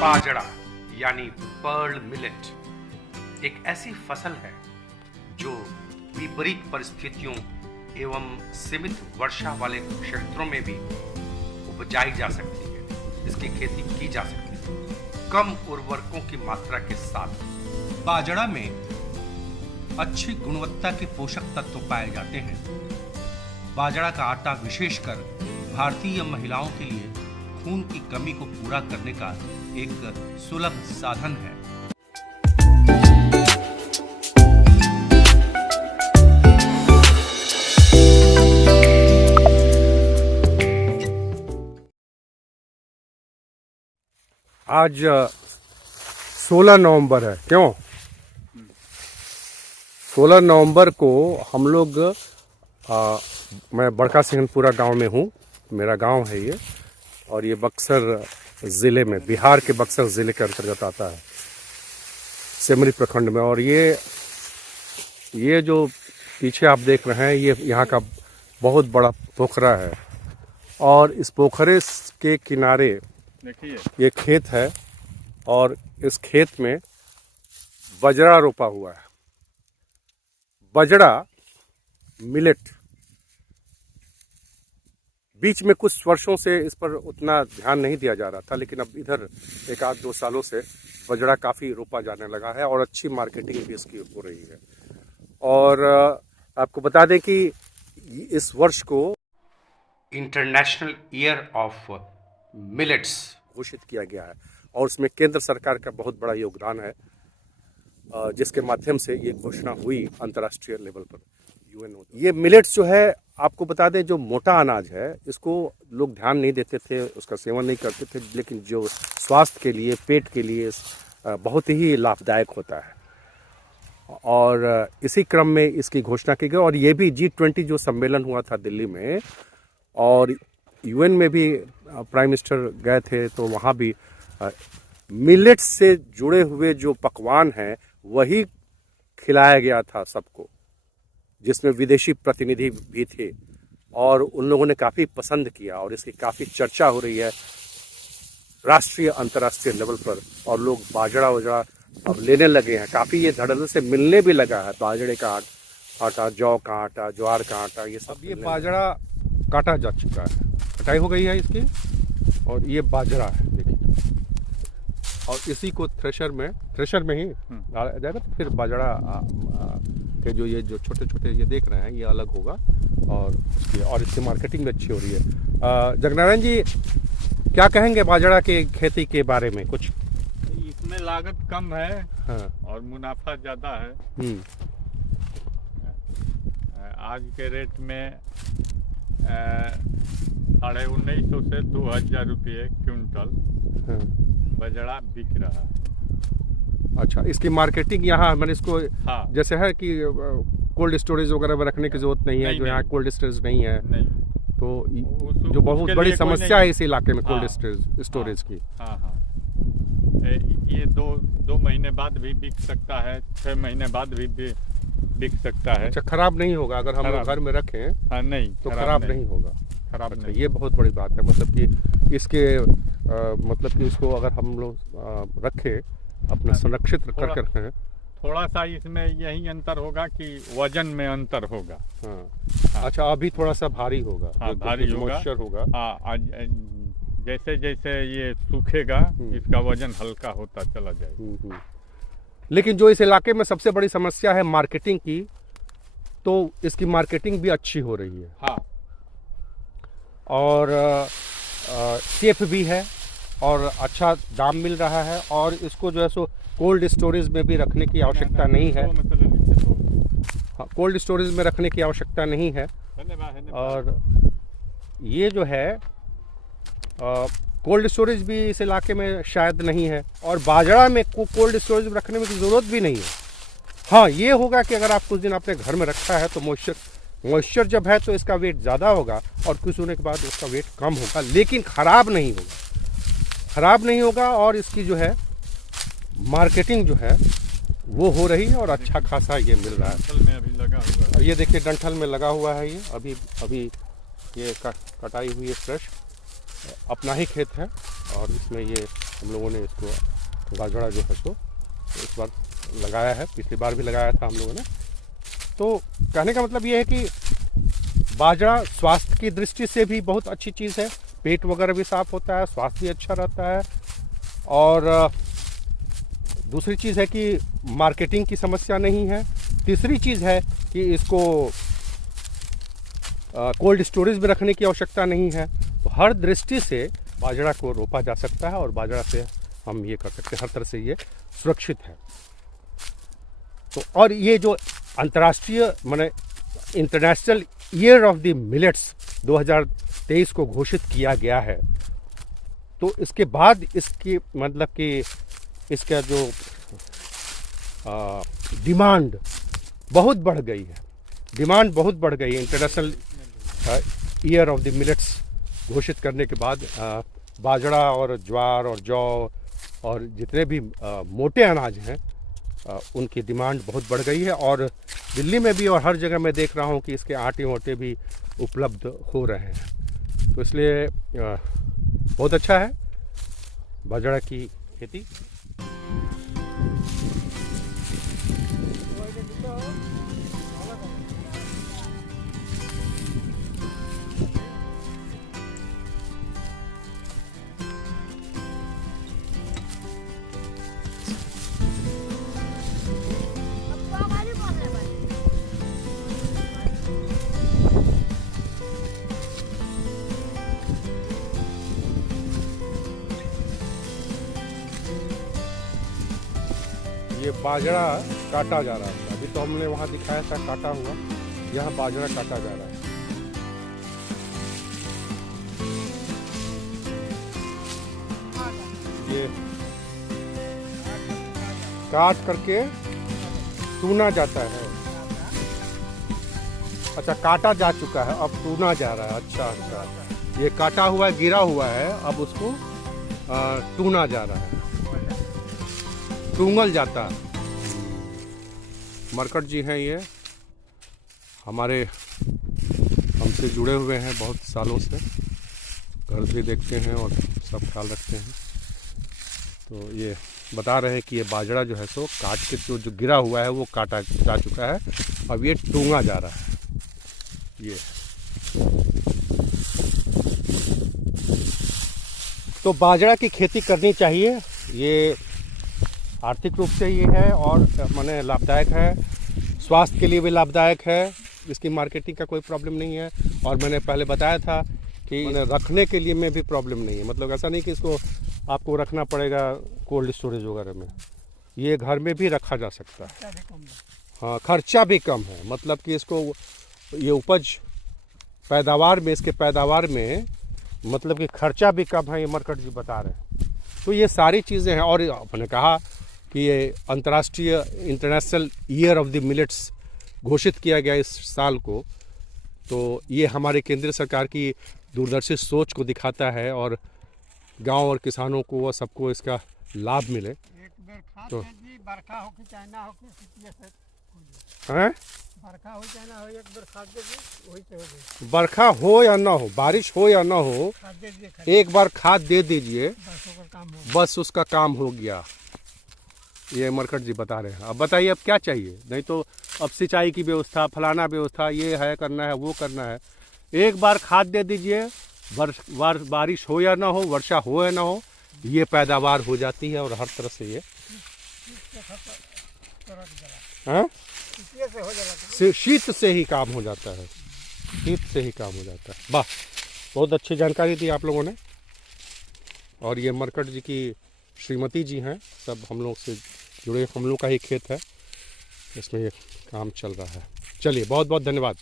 बाजरा यानी pearl millet एक ऐसी फसल है जो विपरीत परिस्थितियों एवं सीमित वर्षा वाले क्षेत्रों में भी उपजाई जा सकती है। इसकी खेती की जा सकती है कम उर्वरकों की मात्रा के साथ। बाजरा में अच्छी गुणवत्ता के पोषक तत्व पाए जाते हैं। बाजरा का आटा विशेषकर भारतीय महिलाओं के लिए खून की कमी को पूरा करने का एक सुलभ साधन है। आज 16 नवंबर है। क्यों 16 नवंबर को हम लोग मैं बड़का सिंहनपुरा गांव में हूँ। मेरा गांव है ये, और ये बक्सर ज़िले में, बिहार के बक्सर ज़िले के अंतर्गत आता है, सिमरी प्रखंड में। और ये जो पीछे आप देख रहे हैं, ये यहाँ का बहुत बड़ा पोखरा है, और इस पोखरे के किनारे देखिए ये खेत है, और इस खेत में बाजरा रोपा हुआ है। बाजरा मिलेट, बीच में कुछ वर्षों से इस पर उतना ध्यान नहीं दिया जा रहा था, लेकिन अब इधर एक आध 2 सालों से बाजरा काफ़ी रोपा जाने लगा है और अच्छी मार्केटिंग भी इसकी हो रही है। और आपको बता दें कि इस वर्ष को इंटरनेशनल ईयर ऑफ मिलेट्स घोषित किया गया है, और उसमें केंद्र सरकार का बहुत बड़ा योगदान है, जिसके माध्यम से ये घोषणा हुई अंतर्राष्ट्रीय लेवल पर। यूएनओ ये मिलेट्स जो है, आपको बता दें, जो मोटा अनाज है, इसको लोग ध्यान नहीं देते थे, उसका सेवन नहीं करते थे, लेकिन जो स्वास्थ्य के लिए, पेट के लिए बहुत ही लाभदायक होता है। और इसी क्रम में इसकी घोषणा की गई, और ये भी G20 जो सम्मेलन हुआ था दिल्ली में, और यूएन में भी प्राइम मिनिस्टर गए थे, तो वहाँ भी मिलेट्स से जुड़े हुए जो पकवान हैं वही खिलाया गया था सबको, जिसमें विदेशी प्रतिनिधि भी थे, और उन लोगों ने काफ़ी पसंद किया, और इसकी काफ़ी चर्चा हो रही है राष्ट्रीय अंतर्राष्ट्रीय लेवल पर। और लोग बाजरा अब लेने लगे हैं, काफ़ी ये धड़ल्ले से मिलने भी लगा है। बाजरे का आटा, जौ का आटा, ज्वार का आटा, ये सब। ये बाजरा काटा जा चुका है, कटाई हो गई है इसकी, और ये बाजरा है देखिए, और इसी को थ्रेशर में ही डाला जाएगा, तो फिर बाजरा के जो छोटे छोटे ये देख रहे हैं, ये अलग होगा, और इसकी मार्केटिंग भी अच्छी हो रही है। जगनारायण जी, क्या कहेंगे बाजरा के खेती के बारे में कुछ? इसमें लागत कम है, हाँ, और मुनाफा ज़्यादा है। आज के रेट में 1950 से 2000 रुपये क्विंटल बाजरा बिक रहा है। अच्छा, इसकी मार्केटिंग यहाँ मैंने इसको, हाँ, जैसे है कि कोल्ड स्टोरेज वगैरह में रखने की जरूरत नहीं है, जो यहाँ कोल्ड स्टोरेज नहीं है, तो जो बहुत बड़ी समस्या है इस इलाके में कोल्ड स्टोरेज की। हाँ हाँ, ये दो महीने बाद भी बिक सकता है, 6 महीने बाद भी बिक सकता है। अच्छा, खराब नहीं होगा अगर हम लोग घर में रखें? हाँ, नहीं, तो खराब नहीं होगा। खराब अच्छा, नहीं। ये बहुत बड़ी बात है, मतलब कि इसके मतलब कि इसको अगर हम लोग रखें, अपना संरक्षित कर रखें। थोड़ा सा इसमें यही अंतर होगा कि वजन में अंतर होगा। हाँ। अच्छा, अभी थोड़ा सा भारी होगा। हाँ, भारी होगा, मॉइस्चर होगा। हाँ, जैसे जैसे ये सूखेगा इसका वजन हल्का होता चला जाएगा। लेकिन जो इस इलाके में सबसे बड़ी समस्या है मार्केटिंग की, तो इसकी मार्केटिंग भी अच्छी हो रही है। हाँ, और सेफ भी है, और अच्छा दाम मिल रहा है, और इसको जो है सो कोल्ड स्टोरेज में भी रखने की आवश्यकता नहीं है। हाँ, कोल्ड स्टोरेज में रखने की आवश्यकता नहीं है। और ये जो है कोल्ड स्टोरेज भी इस इलाके में शायद नहीं है, और बाजरा में कोल्ड स्टोरेज में रखने में की ज़रूरत भी नहीं है। हाँ, ये होगा कि अगर आप कुछ दिन अपने घर में रखा है, तो मॉइस्चर जब है तो इसका वेट ज़्यादा होगा, और कुछ होने के बाद उसका वेट कम होगा, लेकिन ख़राब नहीं होगा। और इसकी जो है मार्केटिंग जो है वो हो रही है, और अच्छा खासा ये मिल रहा है। डंठल में अभी लगा हुआ है, ये देखिए, डंठल में लगा हुआ है ये, अभी ये कटाई हुई है फ्रेश, अपना ही खेत है, और इसमें ये हम लोगों ने इसको बाजरा जो है सो इस बार लगाया है, पिछली बार भी लगाया था हम लोगों ने। तो कहने का मतलब ये है कि बाजरा स्वास्थ्य की दृष्टि से भी बहुत अच्छी चीज़ है, पेट वगैरह भी साफ होता है, स्वास्थ्य भी अच्छा रहता है। और दूसरी चीज़ है कि मार्केटिंग की समस्या नहीं है। तीसरी चीज़ है कि इसको कोल्ड स्टोरेज में रखने की आवश्यकता नहीं है। तो हर दृष्टि से बाजरा को रोपा जा सकता है और बाजरा से हम ये कर सकते हैं, हर तरह से ये सुरक्षित है। तो और ये जो अंतर्राष्ट्रीय माने international year of the millets 2023 को घोषित किया गया है, तो इसके बाद इसकी मतलब कि इसका जो डिमांड बहुत बढ़ गई है, डिमांड बहुत बढ़ गई है। International year of the millets घोषित करने के बाद बाजरा और ज्वार और जौ और जितने भी मोटे अनाज हैं उनकी डिमांड बहुत बढ़ गई है। और दिल्ली में भी और हर जगह मैं देख रहा हूँ कि इसके आटे वाटे भी उपलब्ध हो रहे हैं। तो इसलिए बहुत अच्छा है बाजरा की खेती। ये बाजरा काटा जा रहा है, अभी तो हमने वहाँ दिखाया था काटा हुआ, यहाँ बाजरा काटा जा रहा है। ये काट करके टूना जाता है। अच्छा, काटा जा चुका है, अब टूना जा रहा है। अच्छा अच्छा, ये काटा हुआ है, गिरा हुआ है, अब उसको टूना जा रहा है, टूंगल जाता है। मरकट जी हैं, ये हमारे हमसे जुड़े हुए हैं बहुत सालों से, घर भी देखते हैं और सब ख्याल रखते हैं। तो ये बता रहे हैं कि ये बाजरा जो है सो काट के जो गिरा हुआ है वो काटा जा चुका है, अब ये टूंगा जा रहा है। ये तो बाजरा की खेती करनी चाहिए, ये आर्थिक रूप से ये है और माने लाभदायक है, स्वास्थ्य के लिए भी लाभदायक है, इसकी मार्केटिंग का कोई प्रॉब्लम नहीं है। और मैंने पहले बताया था कि रखने के लिए में भी प्रॉब्लम नहीं है, मतलब ऐसा नहीं कि इसको आपको रखना पड़ेगा कोल्ड स्टोरेज वगैरह में, ये घर में भी रखा जा सकता है। हाँ, खर्चा भी कम है, मतलब कि इसको ये उपज पैदावार में, इसके पैदावार में मतलब कि खर्चा भी कम है, ये मरकट जी बता रहे हैं। तो ये सारी चीज़ें हैं। और आपने कहा कि ये अंतर्राष्ट्रीय international year of the millets घोषित किया गया इस साल को, तो ये हमारे केंद्र सरकार की दूरदर्शी सोच को दिखाता है और गांव और किसानों को व सबको इसका लाभ मिले। तो बरखा हो कि चाहे ना हो कि हैं, बरखा हो चाहे ना हो, एक बार खाद दे दी वही से हो गई। बरखा हो या ना हो, बारिश हो या ना हो, खाद दे दिए, एक बार खाद दे दीजिए, बस ओकर काम हो बस उसका काम हो गया। ये मरकट जी बता रहे हैं। अब बताइए अब क्या चाहिए, नहीं तो अब सिंचाई की व्यवस्था, फलाना व्यवस्था, ये है करना है, वो करना है। एक बार खाद दे दीजिए, बारिश हो या ना हो, वर्षा हो या ना हो, ये पैदावार हो जाती है और हर तरह से ये हाँ से हो जाएगा। शीत से ही काम हो जाता है, शीत से ही काम हो जाता है। वाह, बहुत अच्छी जानकारी दी आप लोगों ने। और ये मरकट जी की श्रीमती जी हैं, सब हम लोग से जुड़े, हम लोग का ही खेत है, इसमें ये काम चल रहा है। चलिए, बहुत बहुत धन्यवाद।